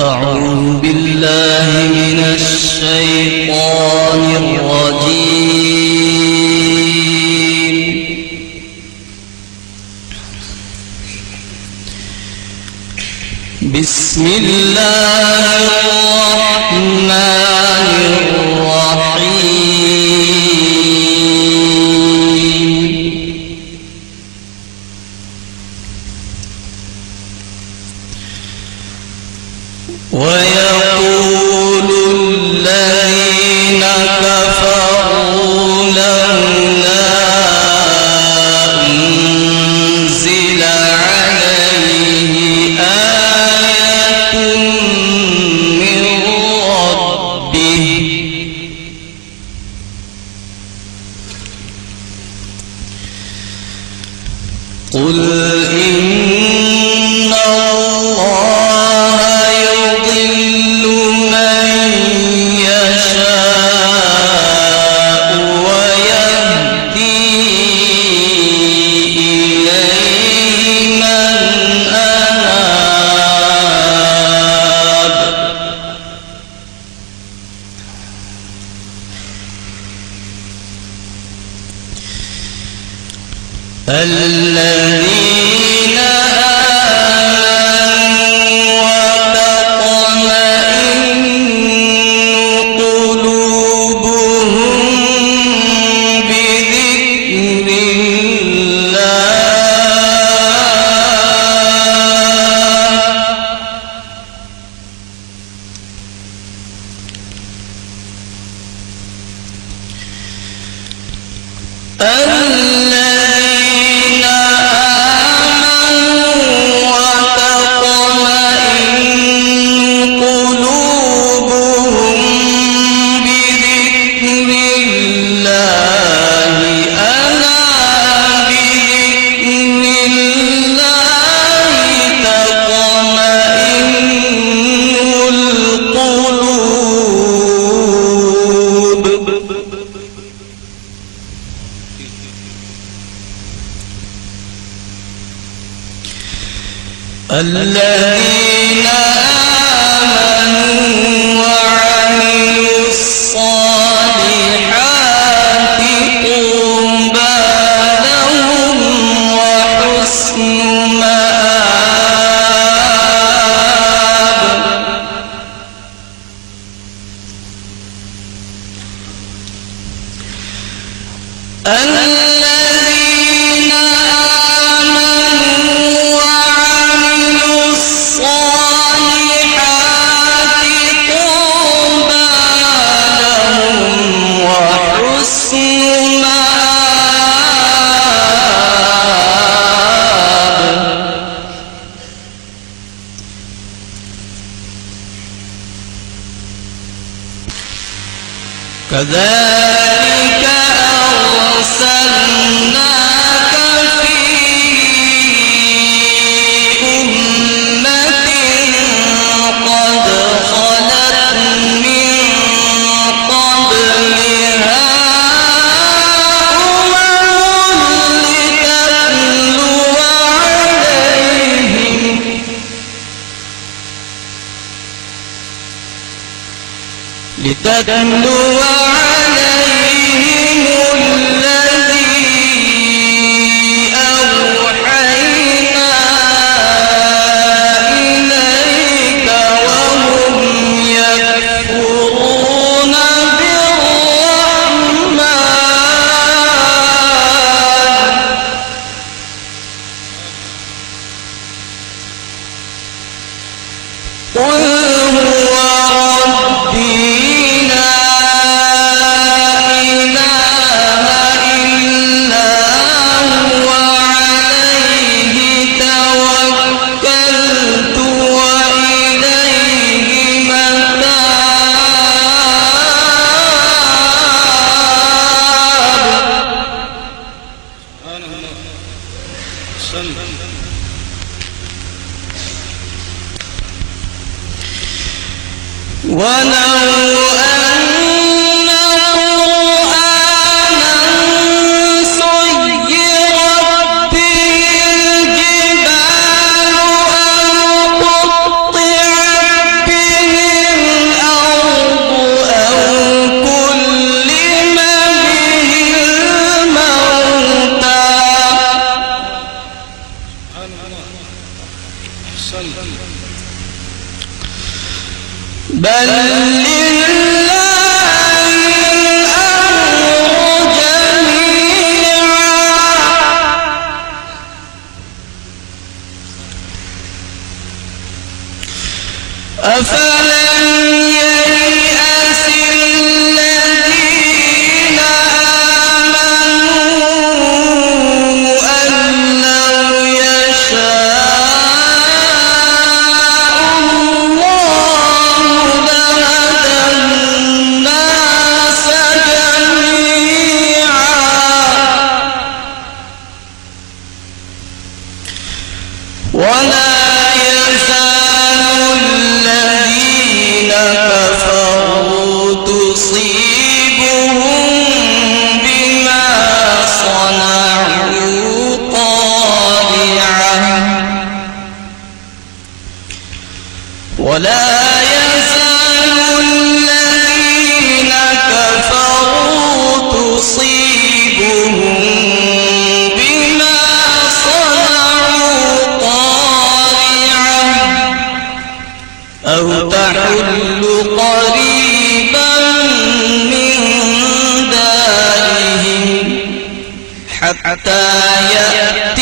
أعوذ بالله من الشيطان الرجيم. بسم الله الرحمن الرحيم. ويقول الذين كفروا لولا أنزل عليه آية من ربه قل إن الله يضل من يشاء ويهدي إليه من أناب. الذين آمنوا وتطمئن قلوبهم بذكر الله. الذين آمنوا وتطمئن قلوبهم بذكر الله. ألا بذكر الله تطمئن القلوب. الذين آمنوا وعملوا الصالحات طوبى لهم وحسن مآب. الذين آمنوا وعملوا الصالحات طوبى لهم وحسن مآب. كذلك أرسلناك في أمة قد خلت من قبلها أمم لتتلو عليهم الذي أوحينا إليك وهم يكفرون بالرحمن. قل هو ربي لا إله إلا هو عليه توكلت وإليه متاب. ولو أن قرآنا سيرت به الجبال أو قطعت بل لله الأمر جميعا أفلم ييأس الذين آمنوا أن لو يشاء الله لهدى الناس جميعا ولا يزال الذين كفروا تصيبهم بما صنعوا قارعة ولا يزال الذين كفروا تصيبهم بما صنعوا قارعة أو تحل قريبا من دارهم حتى يأتي